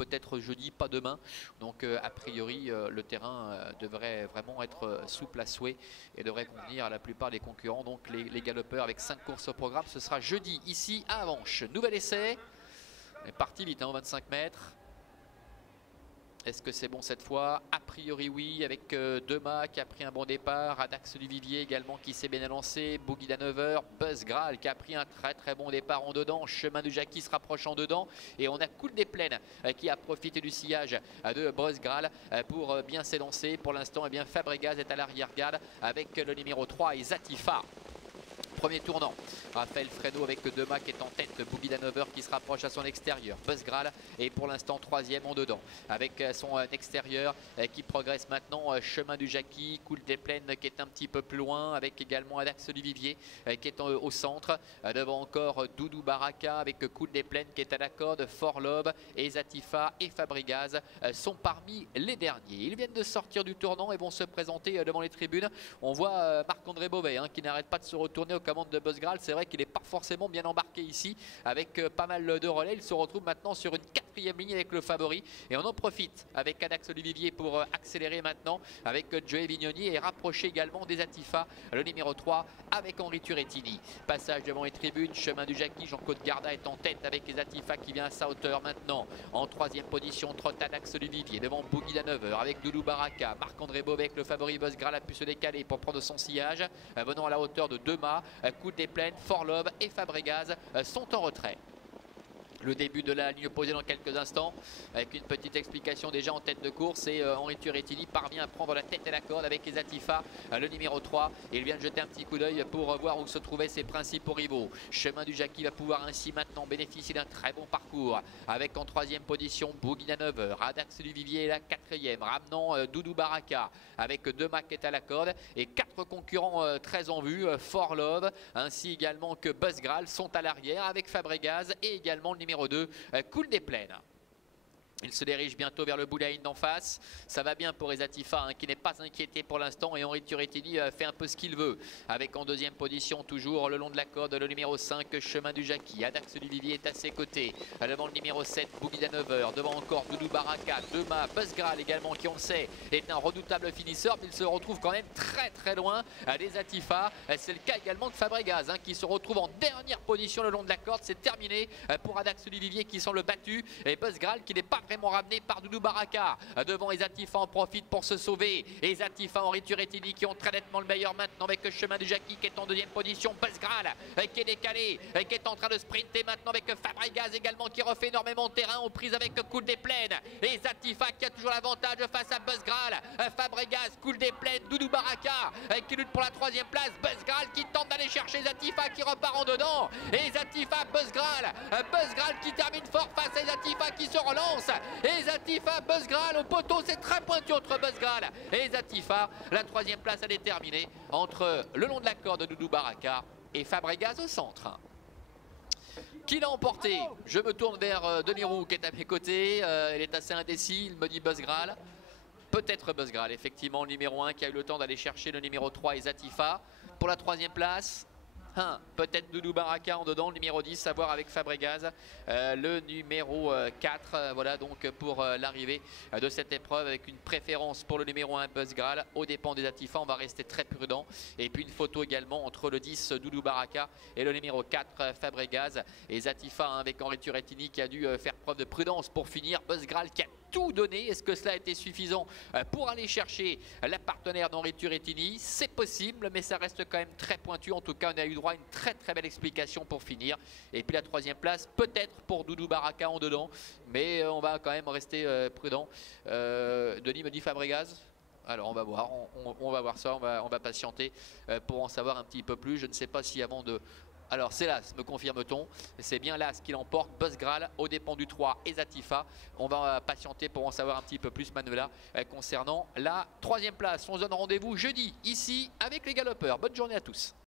peut-être jeudi, pas demain. Donc a priori le terrain devrait vraiment être souple à souhait et devrait convenir à la plupart des concurrents. Donc les galopeurs avec 5 courses au programme, ce sera jeudi ici à Avenches. Nouvel essai, on est parti vite, hein, 25 mètres. Est-ce que c'est bon cette fois? A priori oui, avec Dema qui a pris un bon départ, Adax du Vivier également qui s'est bien lancé, Boogie Danover, Buzz Graal qui a pris un très bon départ en dedans, Chemin du Jackie se rapproche en dedans et on a Cool des Plaines qui a profité du sillage de Buzz Graal pour bien s'élancer. Pour l'instant, eh bien Fabregas est à l'arrière-garde avec le numéro 3 et Zatifa. Premier tournant, Raphaël Fredo avec Dema qui est en tête, Boogie Danover qui se rapproche à son extérieur, Buzz Graal est pour l'instant troisième en dedans avec son extérieur qui progresse maintenant, Chemin du Jackie, Cool des Plaines qui est un petit peu plus loin avec également Adax du Vivier qui est au centre, devant encore Doudou Baraka avec Cool des Plaines qui est à la corde, Fort Love et Zatifa et Fabregas sont parmi les derniers. Ils viennent de sortir du tournant et vont se présenter devant les tribunes. On voit Marc-André Beauvais qui n'arrête pas de se retourner aux commandes de Buzz Graal. C'est vrai qu'il n'est pas forcément bien embarqué ici avec pas mal de relais. Il se retrouve maintenant sur une quatrième ligne avec le favori et on en profite avec Adax Olivier pour accélérer maintenant avec Joey Vignoni et rapprocher également des Zatifa, le numéro 3 avec Henri Turettini. Passage devant les tribunes, Chemin du Jackie, Jean-Claude Garda est en tête avec les Zatifa qui vient à sa hauteur maintenant. En troisième position, trotte Adax Olivier devant Boogie Danover avec Doudou Baraka, Marc-André Beauvais avec le favori Buzz Graal a pu se décaler pour prendre son sillage, venant à la hauteur de Dema, Cool des Plaines, Fort Love et Fabregas sont en retrait. Le début de la ligne opposée dans quelques instants avec une petite explication déjà en tête de course et Henri Turettini parvient à prendre la tête et la corde avec les Zatifa, le numéro 3. Il vient de jeter un petit coup d'œil pour voir où se trouvaient ses principaux rivaux. Chemin du Jackie va pouvoir ainsi maintenant bénéficier d'un très bon parcours avec en troisième position Boogie Danover, Adax du Vivier est la quatrième, ramenant Doudou Baraka avec Dema qui est à la corde et 4 concurrents très en vue, Fort Love ainsi également que Buzz Graal sont à l'arrière avec Fabregas et également le numéro 2, Cool des Plaines. Il se dirige bientôt vers le Boulaïn d'en face. Ça va bien pour Zatifa qui n'est pas inquiété pour l'instant et Henri Turettini fait un peu ce qu'il veut. Avec en deuxième position toujours le long de la corde le numéro 5 Chemin du Jackie. Adax du Vivier est à ses côtés. Devant le numéro 7 Boogie Danover. Devant encore Doudou Baraka, Dema, Buzz Graal également qui on le sait est un redoutable finisseur. Mais il se retrouve quand même très loin des Zatifa. C'est le cas également de Fabregas qui se retrouve en dernière position le long de la corde. C'est terminé pour Adax du Vivier qui semble battu et Buzz Graal qui n'est pas vraiment ramené par Doudou Baraka. Devant Zatifa en profite pour se sauver. Et Zatifa, Henri Turettini qui ont très nettement le meilleur maintenant avec le Chemin du Jackie qui est en deuxième position. Buzz Graal qui est décalé, qui est en train de sprinter maintenant avec Fabregas également qui refait énormément de terrain aux prises avec Cool des Plaines. Et Zatifa qui a toujours l'avantage face à Buzz Graal. Fabregas, Cool des Plaines, Doudou Baraka qui lutte pour la troisième place. Buzz Graal qui tente d'aller chercher Zatifa qui repart en dedans. Et Zatifa, Buzz Graal qui termine fort face à Zatifa qui se relance. Et Zatifa, Buzz Graal au poteau, c'est très pointu entre Buzz Graal et Zatifa. La troisième place à déterminer entre le long de la corde de Doudou Baraka et Fabregas au centre. Qui l'a emporté? Je me tourne vers Denis Roux qui est à mes côtés. Il est assez indécis, il me dit Buzz Graal. Peut-être Buzz Graal, effectivement, le numéro 1 qui a eu le temps d'aller chercher le numéro 3 et Zatifa. Pour la troisième place, peut-être Doudou Baraka en dedans, le numéro 10, à voir avec Fabregas, le numéro 4. Voilà donc pour l'arrivée de cette épreuve avec une préférence pour le numéro 1 Buzz Graal aux dépens des Zatifa. On va rester très prudent. Et puis une photo également entre le 10 Doudou Baraka et le numéro 4 Fabregas et Zatifa avec Henri Turettini qui a dû faire preuve de prudence pour finir. Buzz Graal qui a tout donné. Est-ce que cela a été suffisant pour aller chercher la partenaire d'Henri Turettini? C'est possible, mais ça reste quand même très pointu. En tout cas, on a eu droit à une très belle explication pour finir. Et puis la troisième place, peut-être pour Doudou Baraka en dedans, mais on va quand même rester prudent. Denis me dit Fabregas. Alors on va voir, on va voir ça, on va patienter pour en savoir un petit peu plus. Je ne sais pas si avant de... Alors c'est l'As, me confirme-t-on. C'est bien l'As qui l'emporte, Buzz Graal aux dépens du 3 et Zatifa. On va patienter pour en savoir un petit peu plus, Manuela, concernant la troisième place. On se donne rendez-vous jeudi, ici, avec les galopeurs. Bonne journée à tous.